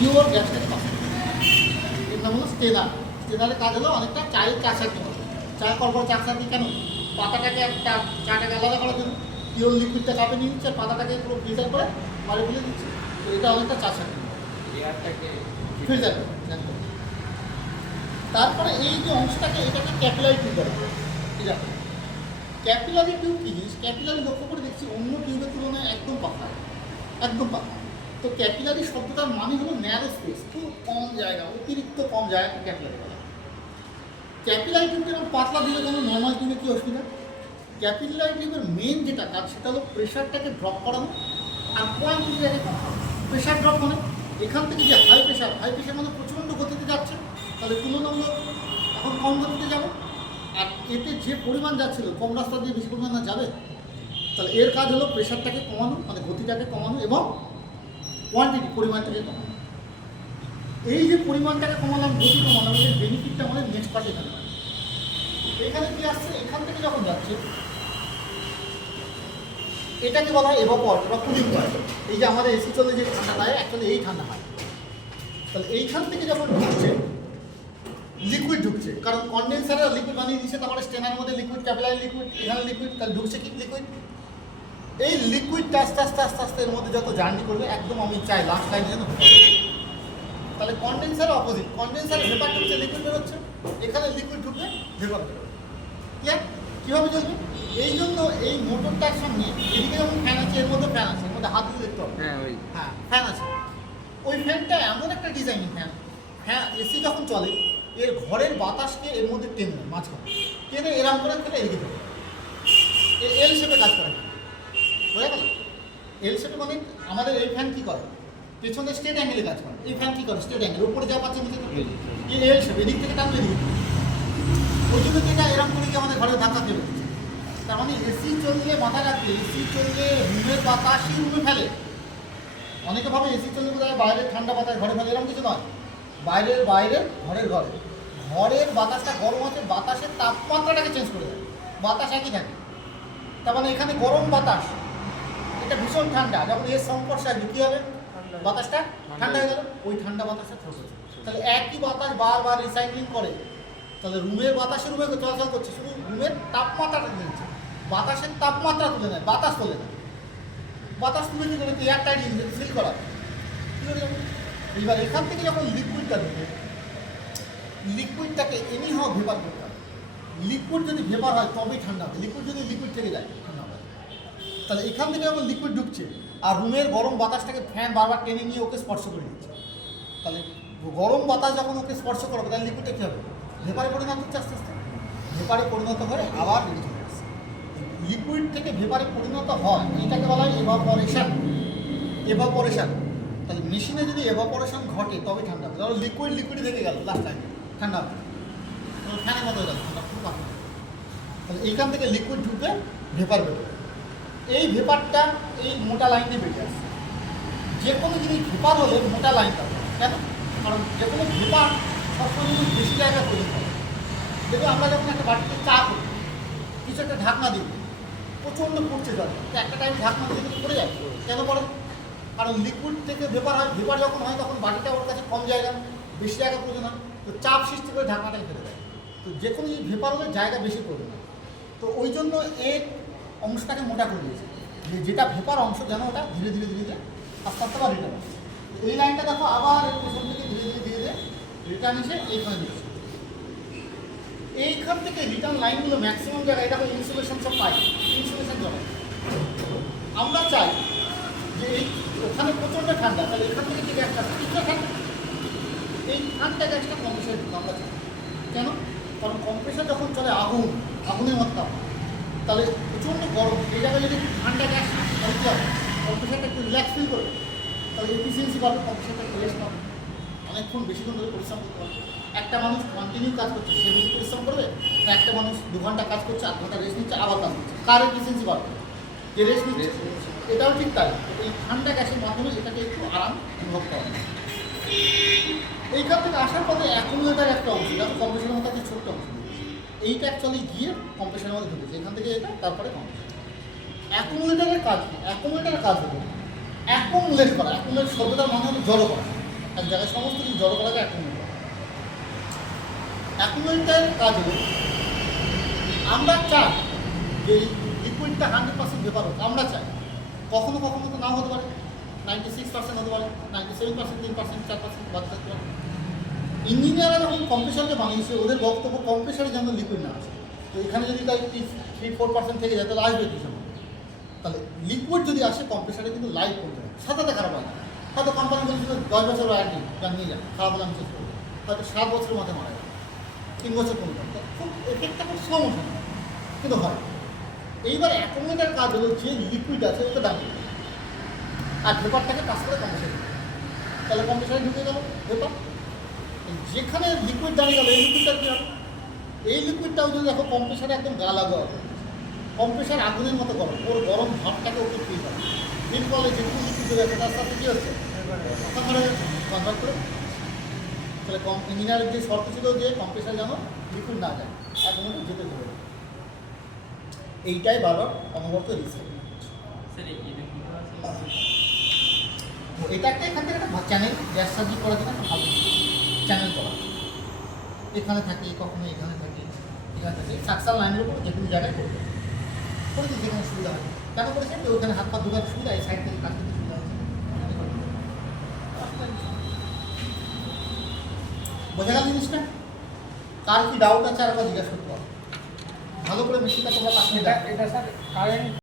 Pure গ্যাসটাকে pass করে। এর নাম হলো স্টেনার। স্টেনারের কাজ হলো অনেকটা চায়ের চাষার মতো। চা করবো চাষার কেন, পাতাটাকে একটা চাটাকে আলাদা করার জন্য পিওর লিকুইডটা কাপে নিয়ে নিচ্ছে, পাতাটাকে পুরো ফিল্টার করে বাড়ি ফেলে দিচ্ছে। তো এটা অনেকটা চাষার এয়ারটাকে ফিল্টার করে। তারপরে এই যে অংশটাকে এটাকে ক্যাপিলারি টিউব বলে। ঠিক আছে, ক্যাপিলারি টিউব কী জিনিস? ক্যাপিলারি লক্ষ্য করে দেখছি অন্য টিউবের তুলনায় একদম পাতলা, একদম পাতলা। তো ক্যাপিলারি শব্দটার মানে হলো ন্যারো স্পেস, খুব কম জায়গা, অতিরিক্ত কম জায়গাকে ক্যাপিলারি বলা। ক্যাপিলারি টিউব যেমন পাতলা দিলে কোনো নর্মাল টিউবে কী অসুবিধা? ক্যাপিলারি টিউবের মেন যেটা কাজ সেটা হলো প্রেশারটাকে ড্রপ করানো আর কোয়ান্টিটিটাকে কমানো। প্রেশার ড্রপ মানে এখান থেকে যে হাই প্রেশার মানে প্রচণ্ড গতিতে যাচ্ছে, তাহলে তুলনামূলক এখন কম গতিতে যাবে। আর এতে যে পরিমাণ যাচ্ছিল কম রাস্তা দিয়ে বেশি পরিমাণ না যাবে, তাহলে এর কাজ হলো প্রেশারটাকে কমানো, মানে গতিটাকে কমানো এবং কোয়ান্টিটি পরিমাণটাকে কমানো। এই যে পরিমাণটাকে কমালাম, গতি কমালাম, এর বেনিফিটটা আমাদের নেক্সট পার্টে এখানে। এখানে কি আসছে, এখান থেকে যখন যাচ্ছে এটাকে বলা হয় এভাপোরেটর বা কুলিং কয়েল। এই যে আমাদের এসি চলে যে ঠান্ডা হয়, অ্যাকচুয়ালি এই ঠান্ডা হয়। তাহলে এইখান থেকে যখন ঢুকছে লিকুইড ঢুকছে, কারণ কন্ডেন্সারে লিকুইড বানিয়ে দিচ্ছে, তারপরে স্টেনার মধ্যে লিকুইড, ক্যাপিলারি লিকুইড, এখানে লিকুইড, তাহলে ঢুকছে কি লিকুইড। এই লিকুইডটা আস্তে আস্তে আস্তে আস্তে এর মধ্যে যত জার্নি করবে, একদম আমি চাই লাস্ট লাইনে যেন ঢুকে। তাহলে কন্ডেন্সার অপোজিট, কন্ডেন্সারে ভেপার ঢুকছে, লিকুইড বেরোচ্ছে, এখানে লিকুইড ঢুকবে, ভেপার বেরোবে। ক্লিয়ার? কীভাবে চলবে? এই জন্য এই মোটরটার সঙ্গে এদিকে যেমন ফ্যান আছে, এর মধ্যে ফ্যান আছে, এর মধ্যে হাত দিয়ে দেখতে হবে। হ্যাঁ ফ্যান আছে। ওই ফ্যানটা এমন একটা ডিজাইন ফ্যান, হ্যাঁ এসি যখন চলে এর ঘরের বাতাসকে এর মধ্যে টেনে নেয়, মাঝখানে টেনে এরম করে ফেলে এদিকে দেবে। এল শেপে কাজ করে, বোঝা গেল? এল শেপে মানে আমাদের এই ফ্যান কী করে, পেছনে স্ট্রেট অ্যাঙ্গেলে কাজ করে। এই ফ্যান কী করে, স্ট্রেট অ্যাঙ্গেল, উপরে যা পাচ্ছে নিচে এল শেপ, এদিক থেকে টানবে এদিকে। ওই জন্য যেটা এরকম করে কি আমাদের ঘরে ধাক্কা দেবে। তার মানে এসি চললে মাথায় রাখবে, এসি চললে রুমের বাতাসই রুমে ফেলে। অনেকে ভাবে এসি চললে বোধ হয় বাইরের ঠান্ডা বাতাস ঘরে ফেলে, এরকম কিছু নয়। বাইরের ঘরের ঘরের বাতাসটা গরম আছে, বাতাসের তাপমাত্রাটাকে চেঞ্জ করে দেয়, বাতাস একই থাকে। তার মানে এখানে গরম বাতাস, এটা ভীষণ ঠান্ডা, যখন এর সংস্পর্শে আসবে কী হবে, বাতাসটা ঠান্ডা হয়ে গেল, ওই ঠান্ডা বাতাসটা থাকবে। তাহলে একই বাতাস বারবার রিসাইক্লিং করে, তাহলে রুমের বাতাসে রুমে চলাচল করছে, শুধু রুমের তাপমাত্রাটা নিচ্ছে, বাতাসের তাপমাত্রা তুলে নেয়, বাতাস তুলে নেয়। বাতাস তুলে কী করে, এয়ার টাইট ইঞ্জিন সিল করা। এবার এখান থেকে যখন লিকুইডটা ঢুকে, লিকুইডটাকে এনিহাও ভেপার করতে হবে। লিকুইড যদি ভেপার হয় তবেই ঠান্ডা হবে, লিকুইড যদি লিকুইড থেকে যায় ঠান্ডা হবে। তাহলে এখান থেকে যখন লিকুইড ঢুকছে আর রুমের গরম বাতাসটাকে ফ্যান বারবার টেনে নিয়ে ওকে স্পর্শ করে দিচ্ছে, তাহলে গরম বাতাস যখন ওকে স্পর্শ করবে তাহলে লিকুইডটা কী হবে, ভেপারে পরিণত হচ্ছে, আস্তে আস্তে ভেপারে পরিণত হয়ে আবার বেরিয়ে চলে আসছে। লিকুইড থেকে ভেপারে পরিণত হয়, এটাকে বলা হয় এভাপোরেশন। এভাপোরেশন, তাহলে মেশিনে যদি এভাপোরেশন ঘটে তবে ঠান্ডা হবে। ধরো লিকুইড থেকে গেল লাস্ট টাইম, ঠান্ডা হবে, ফ্যানের মতো হয়ে গেল, ঠান্ডা খুব পাবে। তাহলে এইখান থেকে লিকুইড ঢুকে ভেপার বেরোবে, এই ভেপারটা এই মোটা লাইন দিয়ে বেরিয়ে আসছে। যে কোনো জিনিস ভেপার হলে মোটা লাইন পাবে, কেন? কারণ যে কোনো ভেপার সবসময় যদি বেশি জায়গা তৈরি করে। দেখো আমরা যখন একটা বাটিতে চা করি, কিছু একটা ঢাকনা দিই, প্রচণ্ড পড়ছে জল, একটা টাইম ঢাকনা দিয়ে পড়ে যায়, কেন পড়ে? কারণ লিকুইড থেকে ভেপার হয়, ভেপার যখন হয় তখন বাটিটা ওর কাছে কম জায়গা, বেশি জায়গা প্রয়োজন হয়, তো চাপ সৃষ্টি করে ঢাকনাটাকে ফেলে দেয়। তো যে কোনো ভেপার হলে জায়গা বেশি প্রয়োজন হয়, তো ওই জন্য এর অংশটাকে মোটা করে দিয়েছে, যেটা ভেপার অংশ যেন ওটা ধীরে ধীরে ধীরে ধীরে আস্তে আস্তে আবার রিটার্ন আসে। এই লাইনটা দেখো আবার এর পেছন থেকে ধীরে ধীরে ধীরে ধীরে রিটার্ন এসে এইখানে দিচ্ছে। এইখান থেকে রিটার্ন লাইনগুলো ম্যাক্সিমাম জায়গায় এটা ইনসুলেশন সব পাই, ইনসুলেশন জমে। আমরা চাই যে এই ওখানে প্রচণ্ড ঠান্ডা, তাহলে এখান থেকে যে গ্যাসটা কিছুটা ঠান্ডা, এই ঠান্ডা গ্যাসটা কম্প্রেসারে ঢুকে আমরা চাই। কেন? কারণ কম্প্রেসার যখন চলে আগুনের মতো, তাহলে প্রচণ্ড গরম, এই জায়গায় যদি ঠান্ডা গ্যাস তাহলে কী হবে, কম্প্রেসারটা একটু রিল্যাক্স ফিল করবে, তাহলে এফিসিয়েন্সি বাড়বে, কম্প্রেসারটা একটু রেস্ট পাবে, অনেকক্ষণ বেশিক্ষণ ধরে পরিশ্রম করতে পারবে। একটা মানুষ কন্টিনিউ কাজ করছে, সে বেশি পরিশ্রম করবে, না একটা মানুষ 2 ঘন্টা কাজ করছে, 8 ঘন্টা রেস্ট নিচ্ছে, আবার কাজ করছে, কার এফিসিয়েন্সি বাড়বে, যে রেস্ট নিচ্ছে। এটাও ঠিক তাই, এই ঠান্ডা গ্যাসের মাধ্যমে এটাকে একটু আরাম অনুভব করা হয়। এইখান থেকে আসার পথে অ্যাকুমুলেটার একটা অংশ, যেমন কম্প্রেসারের মতো একটা ছোট্ট অংশ, এইটা অ্যাকচুয়ালি গিয়ে কম্প্রেসারের মধ্যে ঢুকেছে, এখান থেকে এটা, তারপরে কম্প্রেসার। অ্যাকুমুলেটারের কাজ হলো অ্যাকুমুলেট করা। অ্যাকুমুলেট সর্বদার মানে হলো জড়ো করা, এক জায়গায় সমস্ত কিছু জড়ো করা যায় অ্যাকুমুলেটর। অ্যাকুমুলেটরের কাজ হলো আমরা চাই যে লিকুইডটা 100% ভেপার হোক, আমরা চাই। কখনো কখনো তো নাও হতে পারে, 96% হতে পারে, 97%, 3%, 4% বাদ থাকতে পারে। ইঞ্জিনিয়াররা যখন কম্প্রেসারকে বানিয়েছে ওদের বক্তব্য কম্প্রেসারে যেন লিকুইড না আসে। তো এখানে যদি তাই 3-4% থেকে যায় তাহলে আসবে কিছু। তাহলে লিকুইড যদি আসে কম্প্রেসারে কিন্তু লাইভ করতে হবে, সাথে খারাপ হয় না। হয়তো কোম্পানি বলছিল 10 বছর ওয়ারেন্টি, যা নিয়ে যান, খারাপ হলে আমি চেক করবো, হয়তো 7 বছরের মধ্যে মারা যাবে, 3 বছর কমে যাবে, খুব এফেক্টটা খুব স্লো মোশন কিন্তু হয়। এইবার অ্যাকুমুলেটর কাজ হলো যে লিকুইড আছে ওকে দাম দিতে, আর ভেপারটাকে পাস করে কম্প্রেসারে, তাহলে কম্প্রেসারে ঢুকে গেল ভেপার। যেখানে লিকুইড দাঁড়িয়ে গেল এই লিকুইডটা কী হবে, এই লিকুইডটাও যদি দেখো কম্প্রেসারে একদম গা লাগা হবে, কম্প্রেসার আগুনের মতো গরম, ওর গরম ভাবটাকে ওকে ফিল করে, ফিল করলে যেটুকু লিকুইড দেবে তার সাথে কী হচ্ছে কনভার্ট করে। তাহলে ইঞ্জিনিয়ারের যে শর্ত ছিল যে কম্প্রেসার যেন লিকুইড না যায়, অ্যাকুমুলেটর যেতে দেবে, এইটাই বারবার অনবরত রিস্ক। এটা একটা এখান থেকে একটা চ্যানেল গ্যাস সার্ভিস করার জন্য একটা ভালো চ্যানেল করা, এখানে থাকে কখনো এখানে থাকে, এখানে থাকে সাকসাল লাইনের উপর যে কোনো জায়গায় করবে, করে দিই যেখানে সুবিধা হয়। কেন করেছে তো ওখানে হাত পা ঢোকার সুবিধা, এই সাইড থেকে কাজ করতে সুবিধা হচ্ছে। বোঝা গেল জিনিসটা? কার কি ডাউট আছে আর জিজ্ঞাসা করতে হবে, ভালো করে মেশিনটা তোমরা কাজ এটা স্যার কারেন্ট